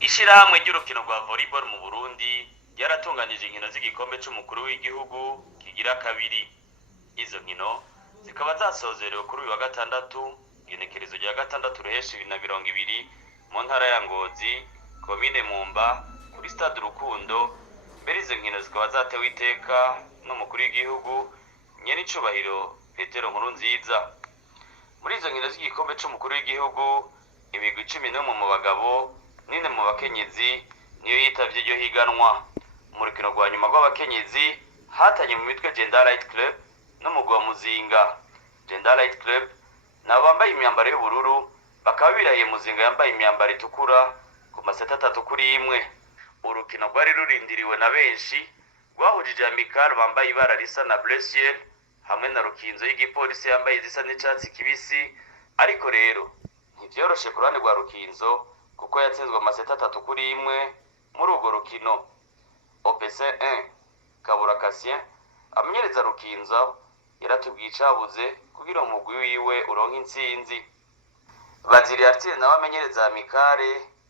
Ishirahamwe ry'urukino rwa volleyball mu Burundi ryaratunganije inkino z'igikombe c'umukuru w'igihugu kigira kabiri. Izo nkino zikaba zasozerewe kuri uyu wa gatandatu, igenekerezo rya gatandatu ruheshi 2020 mu ntara ya Ngozi, komine Mumba, kuri stade Urukundo. Mbere izo nkino zikaba zatewe iteka n'umukuru w'igihugu nyenicubahiro Petero Nkurunziza. Muri izo nkino z'igikombe c'umukuru w'igihugu, imigwi 11 mu bagabo nine mu bakenyezi niyo yitavye iryo higanwa. Mu rukino rwa nyuma rw'abakenyezi hatanye mu mitwe Gender Light Club n'umugwi wa Muzinga. Gender Light Club nabo bambaye imyambaro y'ubururu, bakaba birahiye Muzinga yambaye imyambaro itukura ku maseta 3-1. Urukino rwari rurindiriwe na benshi, rwahujije Amical bambaye ibara risa na bleu ciel hamwe na Rukinzo y'igipolisi yambaye zisa n'icatsi kibisi. Ariko rero ntivyoroshe ku ruhande rwa Rukinzo kuko yatsinzwe amaseta 3-1 muri urwo rukino. OPC 1 Kabura Cassien amenyereza Rukinzo yaratubwiye icabuze kugira umugwi wiwe uronke intsinzi. Baziri Artine nawe amenyereza Amical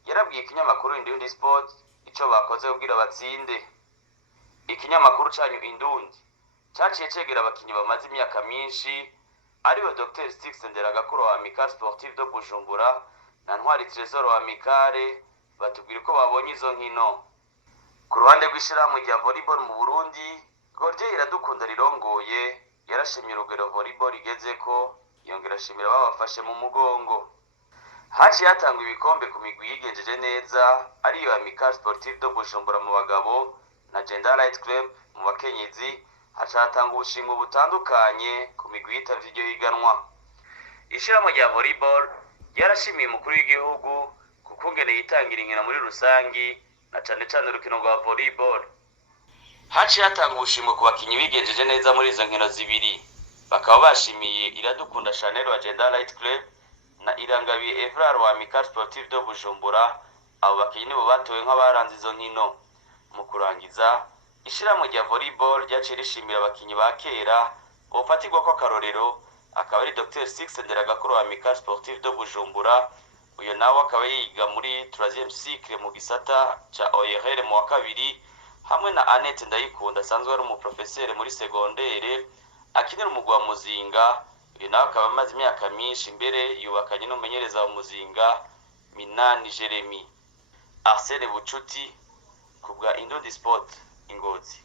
yarabwiye ikinyamakuru Indundi Sport ico bakoze kugira batsinde. Ikinyamakuru canyu Indundi caciye cegera abakinyi bamaze imyaka myinshi ariwe Dr Stix Nderagakuru wa Amical Sportive de Bujumbura na Ntwari Trésor wa Amical, batubwira ko babonye izo nkino. Ku ruhande rw'ishirahamwe rya volleyball mu Burundi, Gordier Iradukunda rirongoye yarashimye urugero volleyball igezeko, yongera ashimira babafashe mu mugongo. Haciye hatangwa ibikombe ku migwi yigenjeje neza ariyo Amical Sportive de Bujumbura mu bagabo na Gender Light Club mu bakenyezi. Haca hatangwa ubushimwe butandukanye ku migwi yitavye iryo higanwa. Ishirahamwe rya volleyball yarashimiye umukuru w'igihugu kuko ngene yitangira inkino muri rusangi na cane cane urukino rwa volleyball. Haciye hatanga ubushimwe ku bakinyi bigenjeje neza muri izo nkino zibiri, bakaba bashimiye Iradukunda Chanel wa Gender Light Club na Irangabiye Evrard wa Amical Sportive de Bujumbura. Abo bakinyi nibo batowe nk'abaranze izo nkino. Mu kurangiza, ishirahamwe rya volleyball ryaciye rishimira abakinyi ba kera bofatirwa ko akarorero, akaba ari Dr Stix Nderagakuru wa Amical Sportive de Bujumbura. Uyo nawe akaba yiga muri 3e cycle mu gisata ca ORL mu wa kabiri, hamwe na Annette Ndayikunda asanzwe ari umuprofesere muri secondaire akinira umugwi wa Muzinga. Uyo nawe akaba amaze imyaka myinshi imbere yubakanye n'umumenyereza wa Muzinga Minani Jeremy. Arsene Bucuti kubwa Indundi Sport Ingozi.